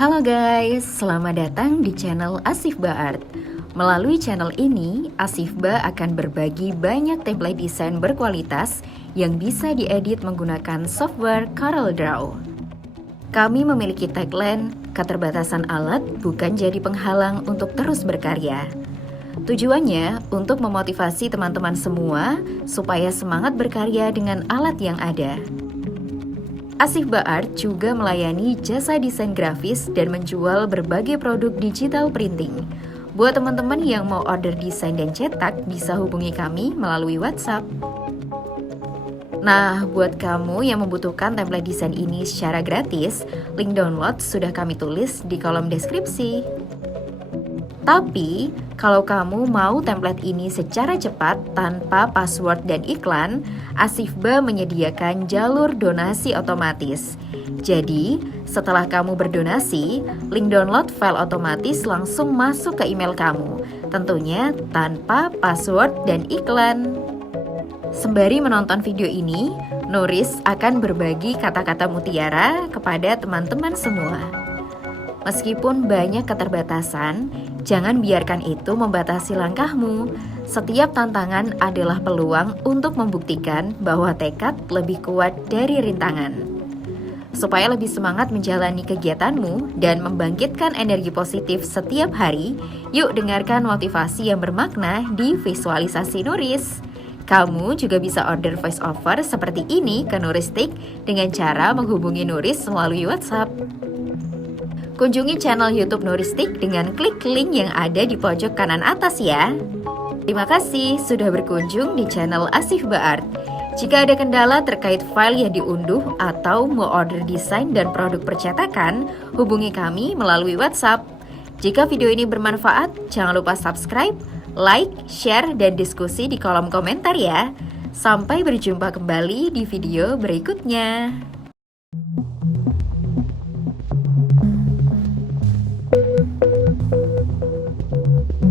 Halo guys, selamat datang di channel Asifba Art. Melalui channel ini, Asifba akan berbagi banyak template desain berkualitas yang bisa diedit menggunakan software CorelDRAW. Kami memiliki tagline, keterbatasan alat bukan jadi penghalang untuk terus berkarya. Tujuannya untuk memotivasi teman-teman semua supaya semangat berkarya dengan alat yang ada. Asifba Art juga melayani jasa desain grafis dan menjual berbagai produk digital printing. Buat teman-teman yang mau order desain dan cetak, bisa hubungi kami melalui WhatsApp. Nah, buat kamu yang membutuhkan template desain ini secara gratis, link download sudah kami tulis di kolom deskripsi. Tapi, kalau kamu mau template ini secara cepat tanpa password dan iklan, Asifba menyediakan jalur donasi otomatis. Jadi, setelah kamu berdonasi, link download file otomatis langsung masuk ke email kamu, tentunya tanpa password dan iklan. Sembari menonton video ini, Nuris akan berbagi kata-kata mutiara kepada teman-teman semua. Meskipun banyak keterbatasan, jangan biarkan itu membatasi langkahmu. Setiap tantangan adalah peluang untuk membuktikan bahwa tekad lebih kuat dari rintangan. Supaya lebih semangat menjalani kegiatanmu dan membangkitkan energi positif setiap hari, yuk dengarkan motivasi yang bermakna di visualisasi Nuris. Kamu juga bisa order voice over seperti ini ke Nuristik dengan cara menghubungi Nuris melalui WhatsApp. Kunjungi channel YouTube Nuristik dengan klik link yang ada di pojok kanan atas ya. Terima kasih sudah berkunjung di channel Asifba Art. Jika ada kendala terkait file yang diunduh atau mau order desain dan produk percetakan, hubungi kami melalui WhatsApp. Jika video ini bermanfaat, jangan lupa subscribe, like, share, dan diskusi di kolom komentar ya. Sampai berjumpa kembali di video berikutnya. Thank you.